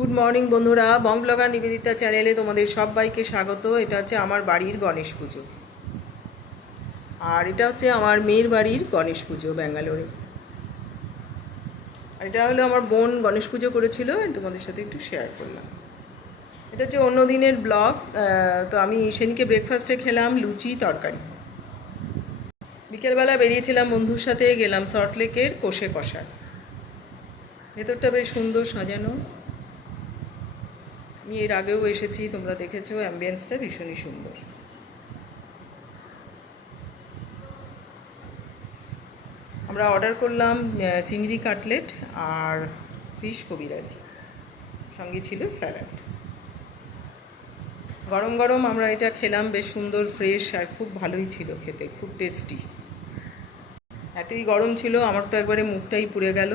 Good morning বন্ধুরা, বং blogger Nivedita চ্যানেলে তোমাদের সবাইকে স্বাগত। এটা হচ্ছে আমার বাড়ির গণেশ পুজো, আর এটা হচ্ছে আমার মেয়ের বাড়ির গণেশ পুজো ব্যাঙ্গালোরে। আর এটা হলো আমার বোন গণেশ পুজো করেছিল, তোমাদের সাথে একটু শেয়ার করলাম। এটা হচ্ছে অন্য দিনের ব্লগ। তো আমি সেদিনকে ব্রেকফাস্টে খেলাম লুচি তরকারি। বিকেলবেলা বেরিয়েছিলাম বন্ধুর সাথে, গেলাম সল্টলেকের কোষে কষার। ভেতরটা বেশ সুন্দর সাজানো। আমি এর আগেও এসেছি, তোমরা দেখেছো, অ্যাম্বিয়েন্সটা ভীষণই সুন্দর। আমরা অর্ডার করলাম চিংড়ি কাটলেট আর ফিশ কবিরাজ, সঙ্গে ছিল স্যালাড। গরম গরম আমরা এটা খেলাম, বেশ সুন্দর ফ্রেশ, আর খুব ভালোই ছিল খেতে, খুব টেস্টি। এতই গরম ছিল, আমার তো একবারে মুখটাই পুড়ে গেল।